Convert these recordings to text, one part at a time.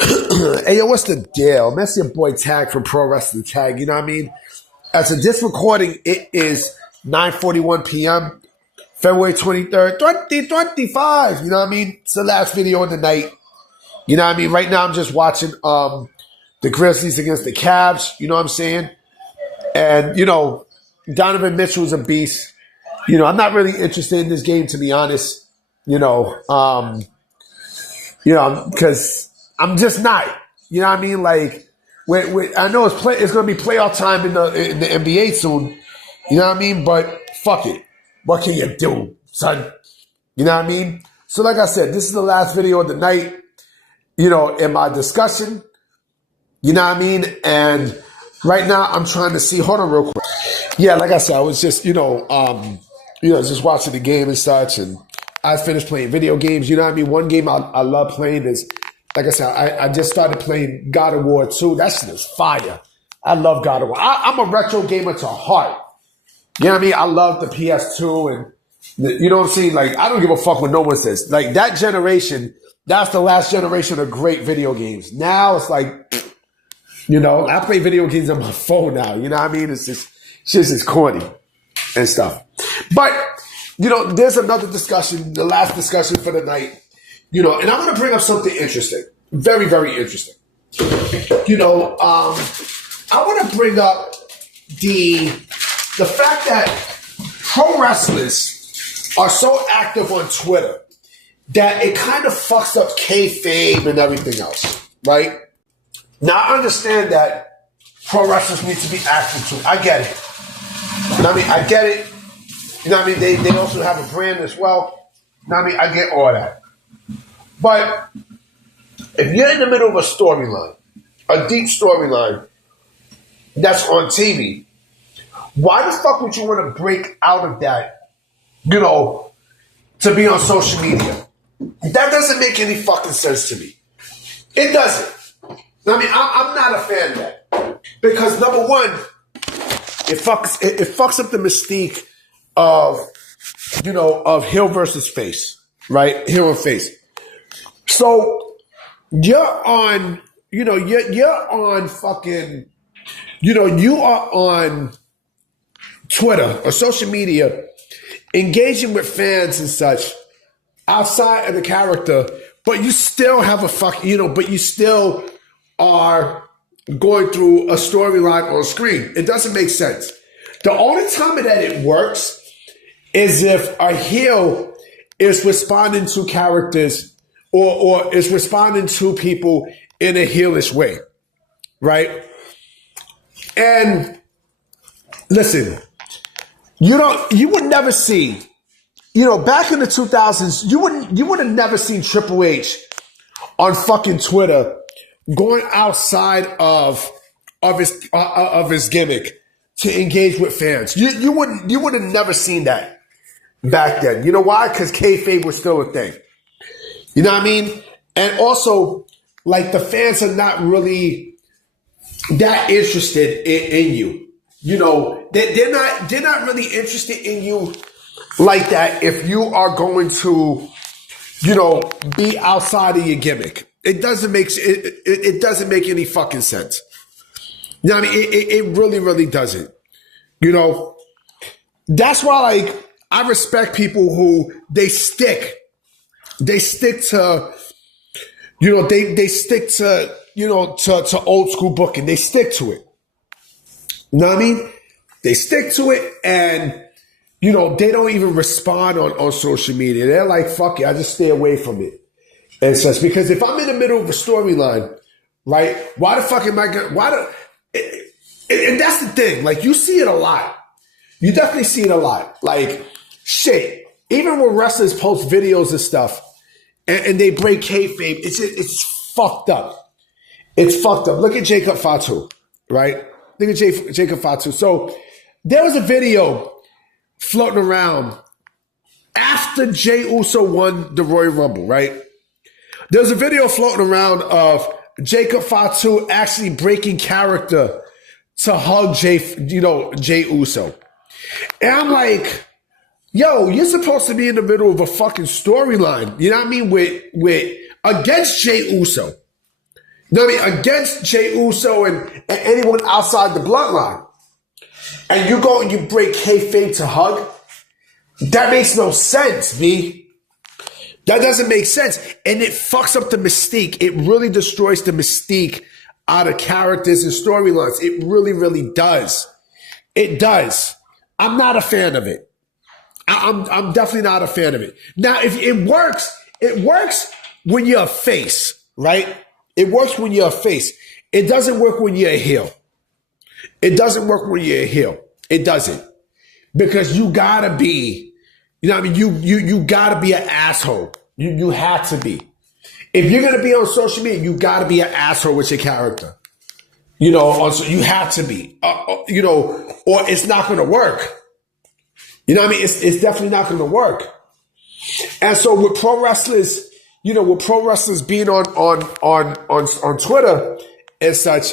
Hey, yo, what's the deal? That's your boy Tag from Pro Wrestling Tag. You know what I mean? As of this recording, it is 9:41 p.m., February 23rd, 2025. You know what I mean? It's the last video of the night. You know what I mean? Right now, I'm just watching the Grizzlies against the Cavs. You know what I'm saying? And, Donovan Mitchell's a beast. I'm not really interested in this game, to be honest. Because I'm just not. You know what I mean? Like, I know it's going to be playoff time in the NBA soon. You know what I mean? But fuck it. What can you do, son? You know what I mean? So like I said, this is the last video of the night, in my discussion. You know what I mean? And right now I'm trying to see, hold on real quick. Yeah, like I said, I was just, just watching the game and such. And I finished playing video games. You know what I mean? One game I love playing is, like I said, I just started playing God of War 2. That shit is fire. I love God of War. I'm a retro gamer to heart. You know what I mean? I love the PS2 and, you know what I'm saying? Like, I don't give a fuck what no one says. Like, that generation, that's the last generation of great video games. Now it's like, I play video games on my phone now. You know what I mean? It's just corny and stuff. But, there's another discussion, the last discussion for the night, and I'm going to bring up something interesting. Very, very interesting. I want to bring up the fact that pro wrestlers are so active on Twitter that it kind of fucks up kayfabe and everything else, right? Now, I understand that pro wrestlers need to be active too. I get it. I get it. They also have a brand as well. I get all that. But if you're in the middle of a storyline, a deep storyline that's on TV, why the fuck would you want to break out of that, to be on social media? That doesn't make any fucking sense to me. It doesn't. I'm not a fan of that. Because number one, it fucks up the mystique of heel versus face, right? Heel and face. So you're on, you're on fucking, you are on Twitter or social media, engaging with fans and such outside of the character, but you still have but you still are going through a storyline on screen. It doesn't make sense. The only time that it works is if a heel is responding to characters or is responding to people in a heelish way, right? And listen, you would never see, back in the 2000s, you would have never seen Triple H on fucking Twitter going outside of his gimmick to engage with fans. You would have never seen that back then. You know why? Because kayfabe was still a thing. You know what I mean? And also, like, the fans are not really that interested in you. They're not really interested in you like that if you are going to, be outside of your gimmick. It doesn't make any fucking sense. You know what I mean? It really, really doesn't. That's why, like, I respect people who they stick to, they stick to, to old school booking. They stick to it. You know what I mean? They stick to it and, they don't even respond on social media. They're like, fuck it, I just stay away from it. And such. Because if I'm in the middle of a storyline, right, why the fuck am I going to, and that's the thing. Like, you see it a lot. You definitely see it a lot. Like, shit, even when wrestlers post videos and stuff and they break kayfabe, it's fucked up. It's fucked up. Look at Jacob Fatu, right? Look at Jacob Fatu. So there was a video floating around after Jey Uso won the Royal Rumble, right? There's a video floating around of Jacob Fatu actually breaking character to hug Jey Uso. And I'm like, yo, you're supposed to be in the middle of a fucking storyline. You know what I mean? With against Jey Uso. You know what I mean? Against Jey Uso and anyone outside the bloodline. And you go and you break kayfabe to hug. That makes no sense, V. That doesn't make sense. And it fucks up the mystique. It really destroys the mystique out of characters and storylines. It really, really does. It does. I'm not a fan of it. I'm definitely not a fan of it. Now, if it works when you're a face, right? It works when you're a face. It doesn't work when you're a heel. It doesn't work when you're a heel. It doesn't. Because you gotta be, you know what I mean? You gotta be an asshole. You have to be. If you're gonna be on social media, you gotta be an asshole with your character. You know, you have to be. You know, or it's not gonna work. You know what I mean? It's definitely not gonna work. And so with pro wrestlers, you know, with pro wrestlers being on Twitter and such,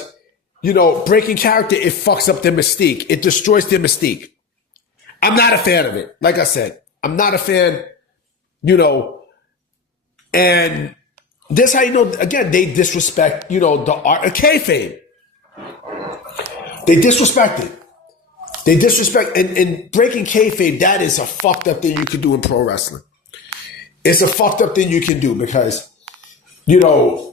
you know, breaking character, it fucks up their mystique. It destroys their mystique. I'm not a fan of it. Like I said, I'm not a fan, you know, and this how you know, again, they disrespect, you know, the art of kayfabe. They disrespect it. They disrespect, and breaking kayfabe, that is a fucked up thing you can do in pro wrestling. It's a fucked up thing you can do because, you know,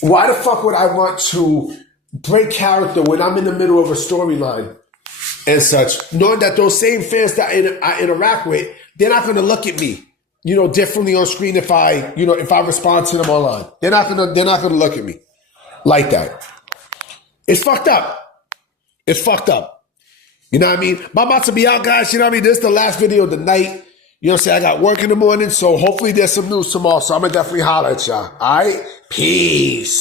why the fuck would I want to break character when I'm in the middle of a storyline and such, knowing that those same fans that I interact with, they're not going to look at me, you know, differently on screen if I respond to them online. They're not going to look at me like that. It's fucked up. It's fucked up. You know what I mean? But I'm about to be out, guys. You know what I mean? This is the last video of the night. You know what I'm saying? I got work in the morning, so hopefully there's some news tomorrow. So I'm going to definitely holler at y'all. All right? Peace.